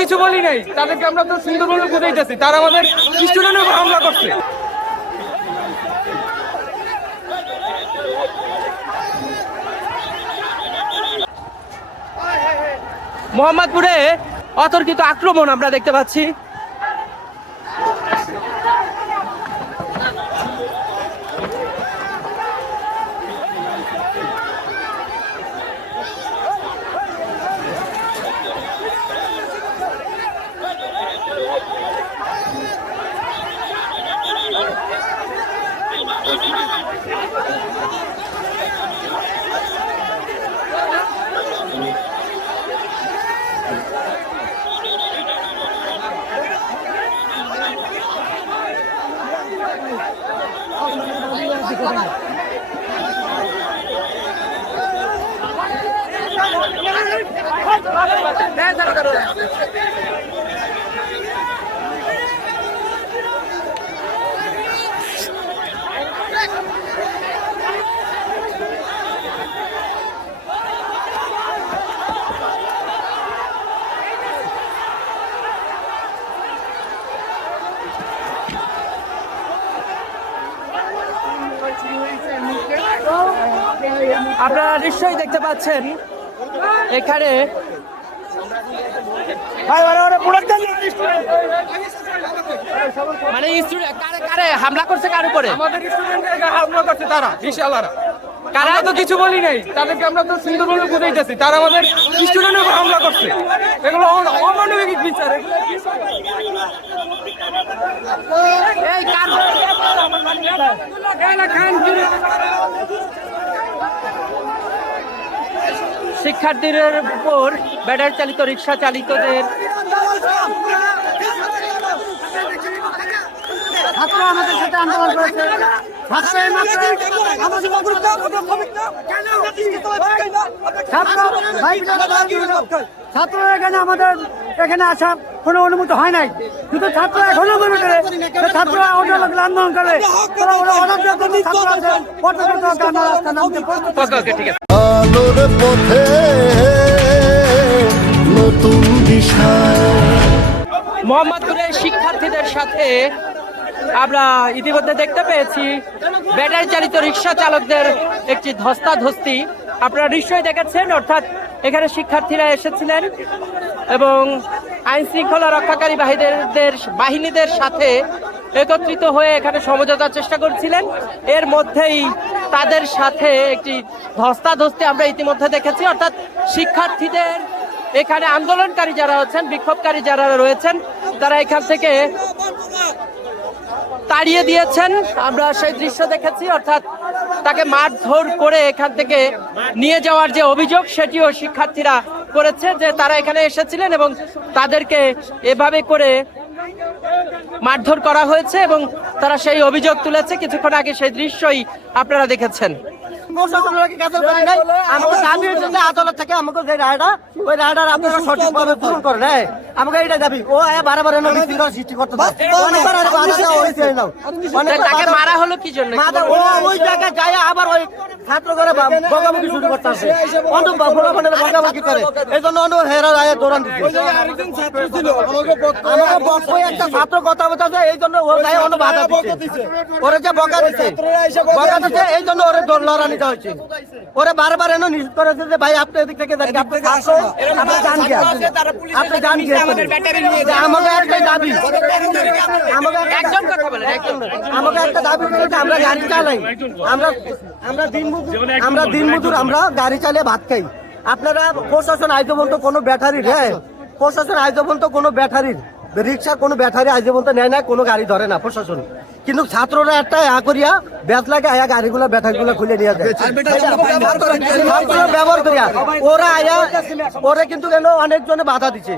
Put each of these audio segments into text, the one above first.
কিছু বলি নাই, তাদেরকে আমরা তো সুন্দরভাবে বুঝাইতেছি, তারা আমাদের স্টুডেন্টের উপর হামলা করছে। মোহাম্মদপুরে অতর্কিত আক্রমণ আমরা দেখতে পাচ্ছি। আপনারা নিশ্চয়ই দেখতে পাচ্ছেন এখানে মানে কারে হামলা করছে, কার উপরে? আমাদের স্টুডেন্টদেরকে হামলা করছে তারা, বিশালারা। কারা তো কিছু বলি নাই, তাদেরকে আমরা তো সুন্দরভাবে বুঝাইতেছি, তারা আমাদের স্টুডেন্টের উপর হামলা করছে। এগুলো অমানবিক বিচার। এই কার শিক্ষার্থীদের উপর ব্যাটারি চালিত রিক্সা চালিতদের ছাত্ররা আমাদের সাথে আন্দোলন করেছে। ছাত্ররা এখানে আমাদের এখানে আসার কোনো অনুমতি হয় নাই, কিন্তু ছাত্ররা এখনো মনে করে ছাত্ররা আন্দোলন করে আলোর পথে নতুন দিশা। মোহাম্মদপুরের শিক্ষার্থীদের সাথে আমরা ইতিমধ্যে দেখতে পেয়েছি ব্যাটারি চালিত রিক্সা চালকদের একটি ধস্তাধস্তি আপনারা নিশ্চয়ই দেখেছেন। অর্থাৎ এখানে শিক্ষার্থীরা এসেছিলেন এবং আইন শৃঙ্খলা রক্ষাকারী বাহিনীদের সাথে একত্রিত হয়ে এখানে সমঝোতার চেষ্টা করছিলেন। এর মধ্যেই তাদের সাথে একটি ধস্তাধস্তি আমরা ইতিমধ্যে দেখেছি। অর্থাৎ শিক্ষার্থীদের এখানে আন্দোলনকারী যারা আছেন, বিক্ষোভকারী যারা রয়েছেন, তারা এখান থেকে তাড়িয়ে দিয়েছেন। আমরা সেই দৃশ্য দেখেছি। অর্থাৎ তাকে মারধর করে এখান থেকে নিয়ে যাওয়ার যে অভিযোগ, সেটিও শিক্ষার্থীরা করেছে যে তারা এখানে এসেছিলেন এবং তাদেরকে এভাবে করে মারধর করা হয়েছে এবং তারা সেই অভিযোগ তুলেছে। কিছুক্ষণ আগে সেই দৃশ্যই আপনারা দেখেছেন। আদালত থেকে আমাকে যে রায়টা, ওই রায়টা আপনারা সঠিকভাবে পূরণ করেন। আমাকে এটা দাবি ও বারে সৃষ্টি করতে তাকে মারা হলো কি জন্য? ওই জায়গায় যায় আবার ওই ছাত্র করে বকাবকি শুরু করতে আসে, বকাবকি করে। এই জন্য হেরা রায় দৌড়ান দিচ্ছে। আমাকে একটা ছাত্র কথা বলতে, এই জন্য ও গায়ে অন্য বাধা দিচ্ছে। ওরে যে বকা দিচ্ছে এই জন্য ওরে লড়ানি দেওয়া হয়েছে। ওরে বারবার এনে নিষেধ করেছে যে ভাই আপনি এদিক থেকে আমাকে একটাই দাবি, আমাকে একটা দাবি আমরা গাড়ি চালাই, আমরা দিনমজুর, আমরা গাড়ি চালিয়ে ভাত খাই। আপনারা প্রশাসন আইজ পর্যন্ত কোনো ব্যাটারির প্রশাসন আইজ পর্যন্ত কোনো ব্যাটারির রিক্সার কোনো ব্যাটারি আইজ পর্যন্ত নেয় না, কোনো গাড়ি ধরে না প্রশাসন। কিন্তু ছাত্ররা একটা করিয়া ব্যাট লাগে আয়া গাড়িগুলো ব্যাটারিগুলো খুলে নিয়ে যায় ব্যবহার করিয়া। ওরা আয়া ওরে কিন্তু অনেকজনে বাধা দিচ্ছে,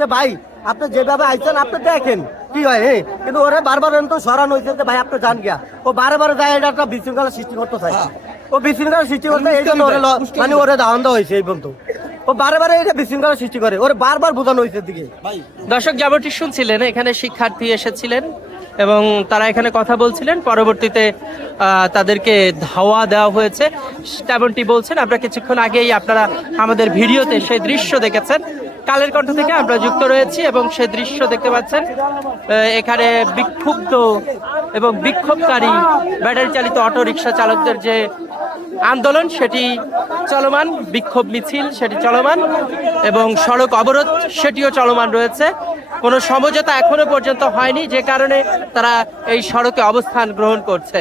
যে ভাই আপনি যেভাবে আইছেন আপনি দেখেন কি হয়। কিন্তু ওরে বারবার তো সরানো হয়েছে যে ভাই আপনি জান গিয়া। ও বারে যায় এটা একটা বিশৃঙ্খলা সৃষ্টি করতে চায়, ও বিশৃঙ্খলা সৃষ্টি করতে এই জন্য ওরে মানে ওরে দাওয়ান দেওয়া হয়েছে। এই পর্যন্ত ও বারে এটা বিশৃঙ্খলা সৃষ্টি করে, ওরে বারবার বোঝানো হয়েছে দিকে। দর্শক যেমনটি শুনছিলেন, এখানে শিক্ষার্থী এসেছিলেন এবং তারা এখানে কথা বলছিলেন। পরবর্তীতে তাদেরকে ধাওয়া দেওয়া হয়েছে তেমনটি বলছেন। আমরা কিছুক্ষণ আগেই আপনারা আমাদের ভিডিওতে সেই দৃশ্য দেখেছেন। কালের কণ্ঠ থেকে আমরা যুক্ত রয়েছি এবং সেই দৃশ্য দেখতে পাচ্ছেন। এখানে বিক্ষুব্ধ এবং বিক্ষোভকারী ব্যাটারি চালিত অটো রিক্সা চালকদের যে আন্দোলন সেটি চলমান, বিক্ষোভ মিছিল সেটি চলমান এবং সড়ক অবরোধ সেটিও চলমান রয়েছে। কোনো সমঝোতা এখনো পর্যন্ত হয়নি, যে কারণে তারা এই সড়কে অবস্থান গ্রহণ করছে।